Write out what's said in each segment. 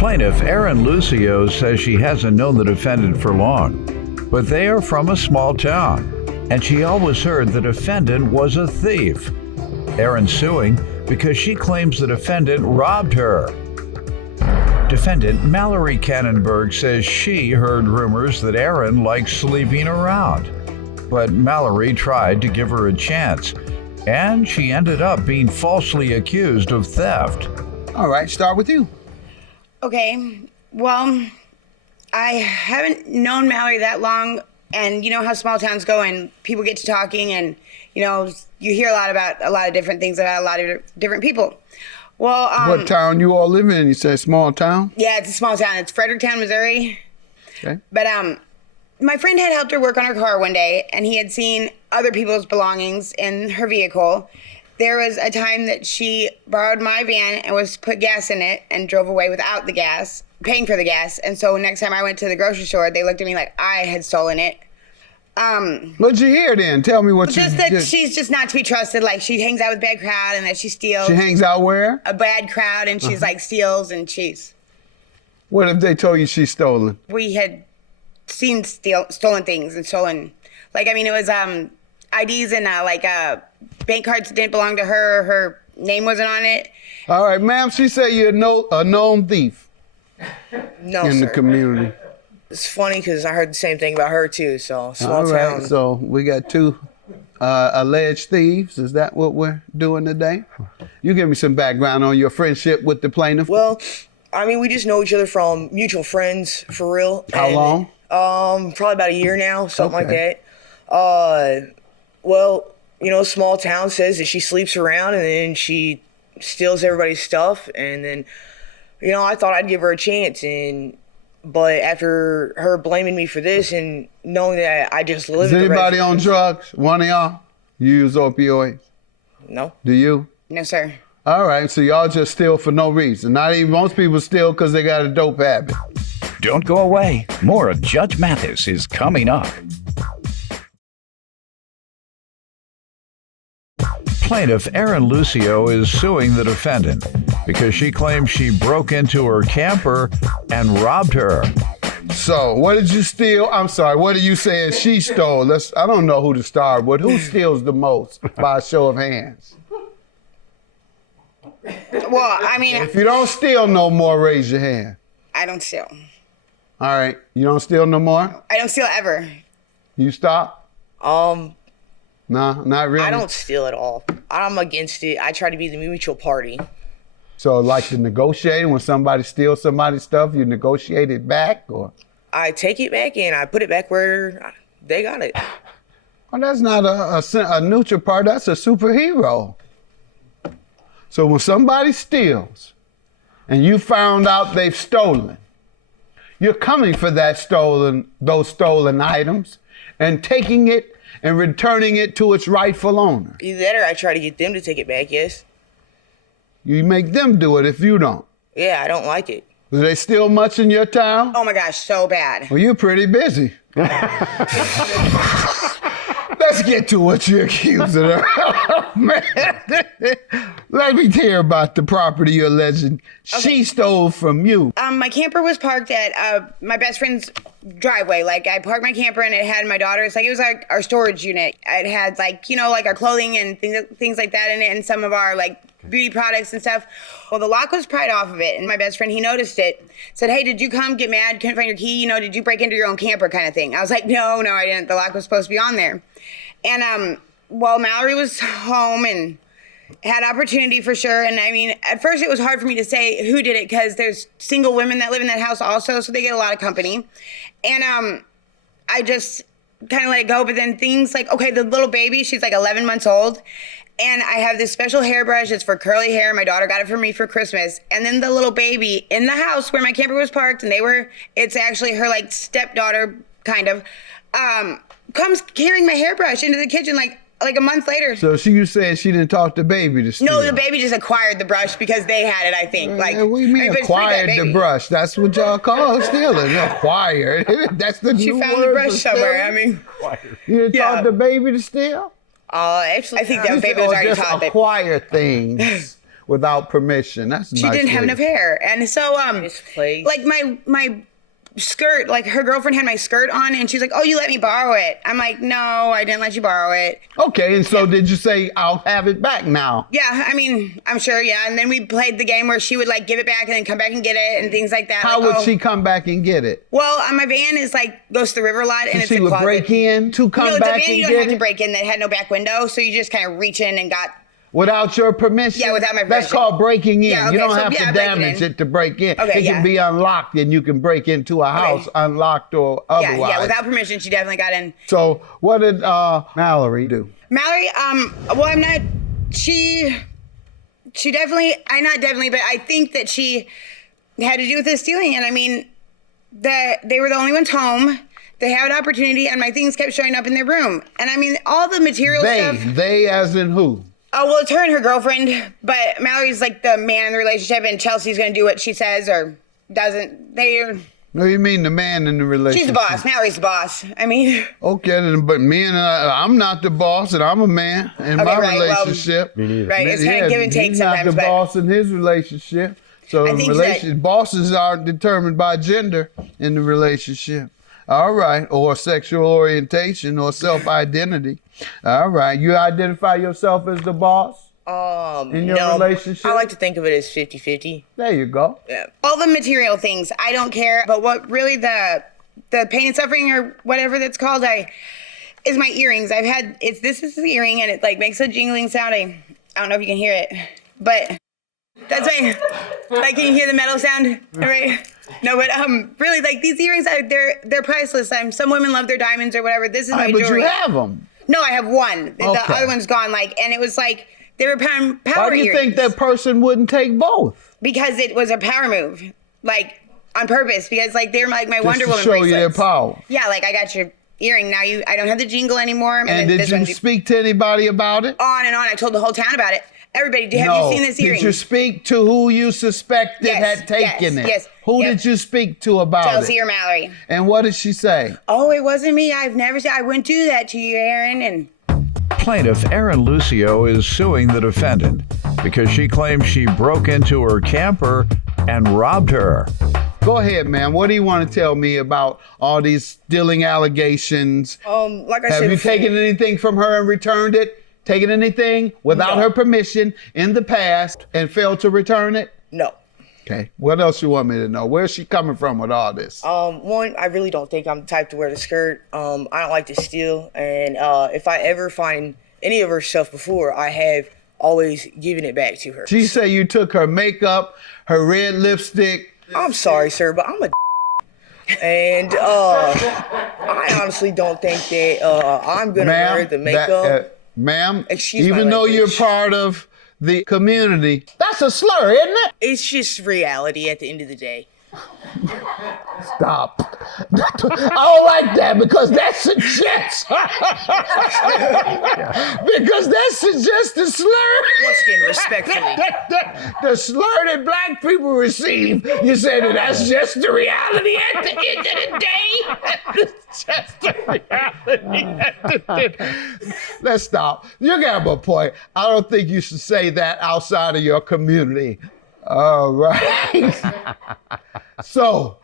Plaintiff Erin Lucio says she hasn't known the defendant for long, but they are from a small town, and she always heard the defendant was a thief. Erin's suing because she claims the defendant robbed her. Defendant Mallory Cannonberg says she heard rumors that Erin likes sleeping around, but Mallory tried to give her a chance, and she ended up being falsely accused of theft. All right, start with you. Okay, well, I haven't known Mallory that long, and you know how small towns go, and people get to talking, and you know, you hear a lot about a lot of different things about a lot of different people. Well, what town you all live in? You said small town? Yeah, it's a small town. It's Fredericktown, Missouri. Okay. But my friend had helped her work on her car one day, and he had seen other people's belongings in her vehicle. There was a time that she borrowed my van and was put gas in it and drove away without the gas, paying for the gas. And so next time I went to the grocery store, they looked at me like I had stolen it. What'd you hear then? Tell me what you just that she's just not to be trusted. Like she hangs out with a bad crowd and that she steals. She hangs out where? A bad crowd, and she's like steals and cheats. What if they told you she's stolen? We had seen stolen things and stolen, like, I mean, it was IDs and bank cards that didn't belong to her. Her name wasn't on it. All right, ma'am, she said you're a known thief. No, in sir. the community. It's funny because I heard the same thing about her too. So small All right, town. so we got two alleged thieves. Is that what we're doing today? You give me some background on your friendship with the plaintiff. Well, I mean, we just know each other from mutual friends, for real. How long? Probably about a year now, something like Okay. that. Well, you know, small town says that she sleeps around and then she steals everybody's stuff, and then, you know, I thought I'd give her a chance, but after her blaming me for this and knowing that I just live. Is anybody on drugs? One of y'all? You use opioids? No. Do you? No, sir. All right, so y'all just steal for no reason. Not even most people steal because they got a dope habit. Don't go away. More of Judge Mathis is coming up. Plaintiff Erin Lucio is suing the defendant because she claims she broke into her camper and robbed her. So, what did you steal? I'm sorry, what are you saying she stole? I don't know who to start with. Who steals the most by a show of hands? Well, I mean, If you don't steal no more, raise your hand. I don't steal. All right, you don't steal no more? I don't steal ever. You stop? No, not really? I don't steal at all. I'm against it. I try to be the mutual party. So like to negotiate, when somebody steals somebody's stuff, you negotiate it back, or? I take it back and I put it back where they got it. Well, that's not a neutral part, that's a superhero. So when somebody steals and you found out they've stolen, you're coming for those stolen items and taking it and returning it to its rightful owner. Either that or I try to get them to take it back, yes. You make them do it if you don't. Yeah, I don't like it. Do they steal much in your town? Oh my gosh, so bad. Well, you're pretty busy. Let's get to what you're accusing her of, man. Let me hear about the property you're alleging she stole from you. My camper was parked at my best friend's driveway. Like, I parked my camper and it had my daughter's, like, it was like our storage unit. It had, like, you know, like our clothing and things like that in it, and some of our, like, beauty products and stuff. Well, the lock was pried off of it, and my best friend, he noticed it, said, hey, did you come get mad, couldn't find your key, you know, did you break into your own camper kind of thing? I was like, no, I didn't. The lock was supposed to be on there. And, well, Mallory was home and had opportunity for sure. And I mean, at first it was hard for me to say who did it because there's single women that live in that house also, so they get a lot of company. And I just kind of let it go. But then things like, okay, the little baby, she's like 11 months old. And I have this special hairbrush. It's for curly hair. My daughter got it for me for Christmas. And then the little baby in the house where my camper was parked, and it's actually her like stepdaughter kind of, comes carrying my hairbrush into the kitchen like a month later. So you saying she didn't talk the baby to steal? No, the baby just acquired the brush because they had it, I think. Like, what do you mean acquired the brush? That's what y'all call stealing. Acquired. That's the new word. She found the brush somewhere. I mean, you didn't taught the baby to steal? Actually, I think that baby was already taught that. Acquire things. without permission. That's She nice didn't have lady. enough hair. And so, Misplaced. like my skirt, like her girlfriend had my skirt on and she's like, oh, you let me borrow it. I'm like, no, I didn't let you borrow it. Okay, and so did you say, I'll have it back now? Yeah, I mean, I'm sure, yeah. And then we played the game where she would like give it back and then come back and get it and things like that. How like, would she come back and get it? Well, my van is like, goes to the river a lot and it's She a would closet. break in to come No, the back van and you don't get have to it? break in. That had no back window. So you just kind of reach in and got, Without your permission? Yeah, without my That's permission. called breaking in. Yeah, okay, You don't so, have yeah, to breaking damage in. it to break in. Okay, It yeah. can be unlocked and you can break into a house unlocked or otherwise. yeah, without permission, she definitely got in. So what did Mallory do? Mallory, well, I'm not, she definitely, not definitely, but I think that she had to do with the stealing. And I mean, they were the only ones home. They had an opportunity and my things kept showing up in their room. And I mean, all the material stuff. They as in who? Oh, well, it's her and her girlfriend, but Mallory's like the man in the relationship and Chelsea's going to do what she says or doesn't. No, you mean the man in the relationship? She's the boss. Mallory's the boss. I mean. Okay, then, but me and I'm not the boss, and I'm a man in my right, well, relationship. Me neither. Right, it's kind of give and take he's sometimes. not the but boss in his relationship. So I think bosses aren't determined by gender in the relationship. All right, or sexual orientation or self-identity. All right, you identify yourself as the boss in your no, relationship? I like to think of it as 50-50. There you go. Yeah. all the material things, I don't care. But what really the pain and suffering or whatever that's called, is my earrings. This is the earring and it like makes a jingling sound. I don't know if you can hear it, but that's my, like, can you hear the metal sound? Right? No, but really, like these earrings, they're priceless. Some women love their diamonds or whatever. This is my But jewelry. you have them. No, I have one. The Okay. other one's gone. And it was like they were power Why do you think earrings. that person wouldn't take both? Because it was a power move, like on purpose. Because like they're like my Just Wonder to Woman show you their bracelets. power. Yeah, like I got your earring. Now I don't have the jingle anymore. And then did this you one's speak to anybody about it? on and on. I told the whole town about it. Everybody, have No. you seen this earring? Did you speak to who you suspected Yes, had taken yes, it? yes. Who Yep. did you speak to about Chelsea it? or Mallory? And what did she say? Oh, it wasn't me. I've never said I wouldn't do that to you, Aaron. And Plaintiff Erin Lucio is suing the defendant because she claims she broke into her camper and robbed her. Go ahead, man. What do you want to tell me about all these stealing allegations? Like I Have said you before, taken anything from her and returned it? Taken anything without No. her permission in the past and failed to return it? No. Okay. What else you want me to know? Where's she coming from with all this? One, I really don't think I'm the type to wear the skirt. I don't like to steal, and if I ever find any of her stuff before, I have always given it back to her. She said you took her makeup, her red lipstick. I'm sorry, sir, but I'm a and I honestly don't think that I'm gonna wear the makeup. Ma'am, Excuse my even though you're language. part of the community, that's a slur, isn't it? It's just reality at the end of the day. Stop. I don't like that because that suggests because that suggests the slur. Once again, respectfully. The slur that black people receive. You say that's just the reality at the end of the day. It's just the reality at the end. Let's stop. You got a point. I don't think you should say that outside of your community. All right. So,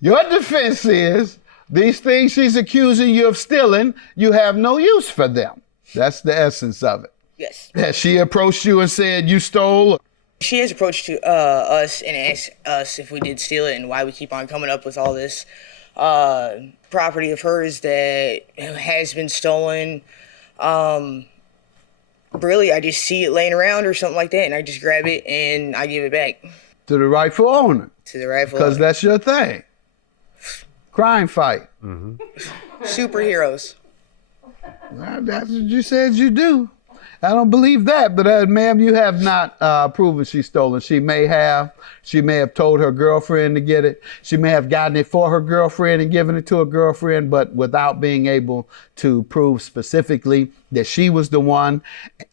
your defense is these things she's accusing you of stealing, you have no use for them. That's the essence of it. Yes. Has she approached you and said you stole? She has approached to us and asked us if we did steal it and why we keep on coming up with all this property of hers that has been stolen. Really, I just see it laying around or something like that, and I just grab it and I give it back To the rightful owner. to the rightful Because owner. that's your thing. Crime fight. Superheroes. Well, that's what you said you do. I don't believe that, but ma'am, you have not proven she's stolen. She may have told her girlfriend to get it. She may have gotten it for her girlfriend and given it to her girlfriend, but without being able to prove specifically that she was the one.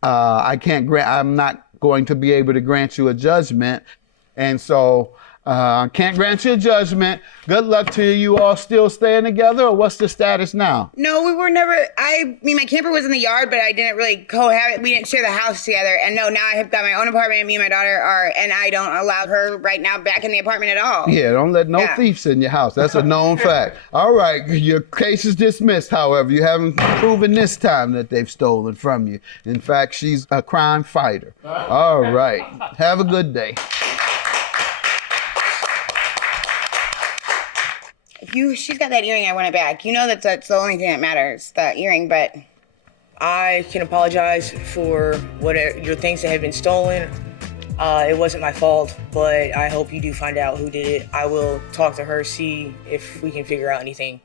I'm not going to be able to grant you a judgment. And so Can't grant you a judgment. Good luck to you. You all still staying together, or what's the status now? No, we were never. I mean, my camper was in the yard, but I didn't really cohabit. We didn't share the house together. And no, now I have got my own apartment. Me and my daughter are, and I don't allow her right now back in the apartment at all. Yeah, don't let no thieves in your house. That's a known fact. All right, your case is dismissed. However, you haven't proven this time that they've stolen from you. In fact, she's a crime fighter. All right, have a good day. She's got that earring, I want it back. You know that's the only thing that matters, the earring, but... I can apologize for whatever your things that have been stolen. It wasn't my fault, but I hope you do find out who did it. I will talk to her, see if we can figure out anything.